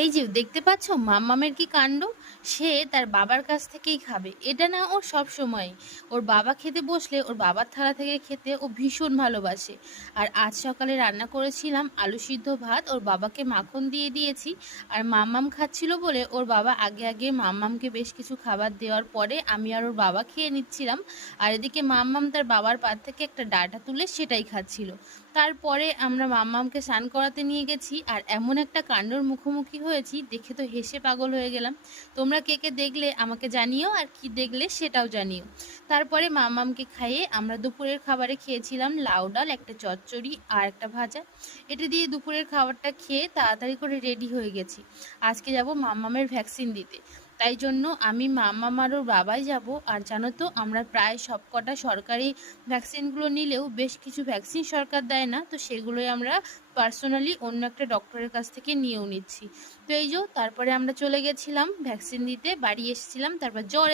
এই যে দেখতে পাচ্ছ মাম্মামের কি কাণ্ড। সে তার বাবার কাছ থেকেই খাবে, এটা না ওর সব সময়। ওর বাবা খেতে বসলে ওর বাবার থালা থেকে খেতে ও ভীষণ ভালোবাসে। আর আজ সকালে রান্না করেছিলাম আলু সিদ্ধ ভাত, ওর বাবাকে মাখন দিয়ে দিয়েছি। আর মাম্মাম খাচ্ছিল বলে ওর বাবা আগে আগে মাম্মামকে বেশ কিছু খাবার দেওয়ার পরে আমি আর ওর বাবা খেয়ে নিচ্ছিলাম। আর এদিকে মাম্মাম তার বাবার পা থেকে একটা ডাঁটা তুলে সেটাই খাচ্ছিল। তারপরে আমরা মাম্মামকে স্নান করাতে নিয়ে গেছি, আর এমন একটা কাণ্ডর মুখোমুখি হয়েছি, দেখে তো হেসে পাগল হয়ে গেলাম। তোমরা কে কে দেখলে আমাকে জানিও, আর কি দেখলে সেটাও জানিও। তারপরে মাম্মামকে খাইয়ে আমরা দুপুরের খাবারে খেয়েছিলাম লাউ ডাল, একটা চচ্চড়ি আর একটা ভাজা। এটা দিয়ে দুপুরের খাবারটা খেয়ে তাড়াতাড়ি করে রেডি হয়ে গেছি। আজকে যাব মাম্মামের ভ্যাকসিন দিতে, তাই জন্য আমি মাম্মাম আর ওর বাবাই যাব। আর জানো তো আমরা প্রায় সব কটা সরকারি ভ্যাকসিনগুলো নিলেও বেশ কিছু ভ্যাকসিন সরকার দেয় না, তো সেগুলোই আমরা পার্সোনালি অন্য একটা ডক্টরের কাছ থেকে নিয়েও নিচ্ছি। তো এই যে তারপরে আমরা চলে গেছিলাম ভ্যাকসিন দিতে, বাড়ি এসেছিলাম, তারপর জ্বর